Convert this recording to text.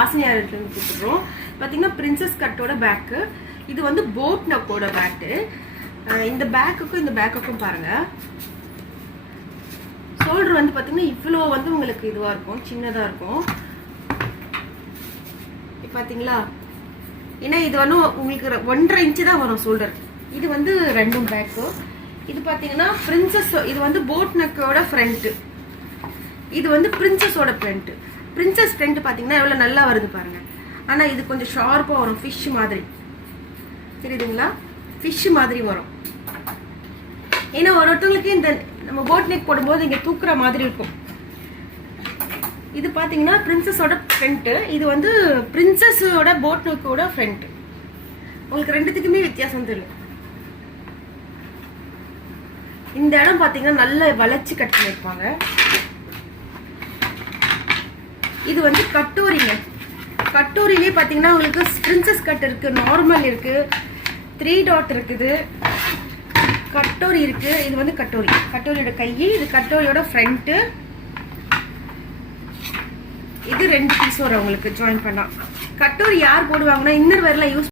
ஆசினியார்ல இருந்து கொடுத்துறோம். பாத்தீங்கன்னா பிரின்சஸ் கட்டோட பேக்கு. இது வந்து போட் நெக்கோட பேட்டு. இந்த பேக்குக்கும் இந்த பேக்குக்கும் பாருங்க, ஷோல்டர் வந்து பாத்தீங்கன்னா இவ்வளோ வந்து உங்களுக்கு இதுவா இருக்கும், சின்னதா இருக்கும். பாத்தீங்களா, ஏன்னா இது வந்து உங்களுக்கு 1.5 இன்ச்சு தான் வரும் ஷோல்டர். இது வந்து ரெண்டும் பேக்கு. இது பாத்தீங்கன்னா பிரின்சஸ், இது வந்து போட் நெக்கோட ஃப்ரண்ட், இது வந்து பிரின்சஸோட ஃப்ரண்ட். பிரின்சஸ் ஃப்ரண்ட் பாத்தீங்கன்னா எவ்வளவு நல்லா வருது பாருங்க. ஆனா இது கொஞ்சம் ஷார்ப்பா வரும், ஃபிஷ் மாதிரி தெரியுதுங்களா, ஃபிஷ் மாதிரி வரும். ஏன்னா ஒருத்தவங்களுக்கு இந்த நம்ம போட் நெக் போடும்போது இங்க தூக்குற மாதிரி இருக்கும். இது பாத்தீங்கன்னா பிரின்சஸோட ஃப்ரண்ட், இது வந்து பிரின்சஸோட போட் நெக்கோட ஃப்ரண்ட். உங்களுக்கு ரெண்டுத்துக்குமே வித்தியாசம் தெரியும். இந்த இடம் பாத்தீங்கன்னா நல்ல வளைச்சு கட் பண்ணிருப்பாங்க. இது வந்து கட்டோரிங்க. கட்டோரியிலே பாத்தீங்கன்னா உங்களுக்கு பிரின்சஸ் கட் இருக்கு, நார்மல் இருக்கு, 3 டாட் இருக்குது, கட்டோரி இருக்கு. இது வந்து கட்டோரி, கட்டோரியோட கை, இது கட்டோரியோட ஃப்ரண்ட். இது 2 பீஸ் வரும் உங்களுக்கு ஜாயின் பண்ணா. கட்டோரி யார் போடுவாங்கன்னா இன்னர் வேர்ல யூஸ்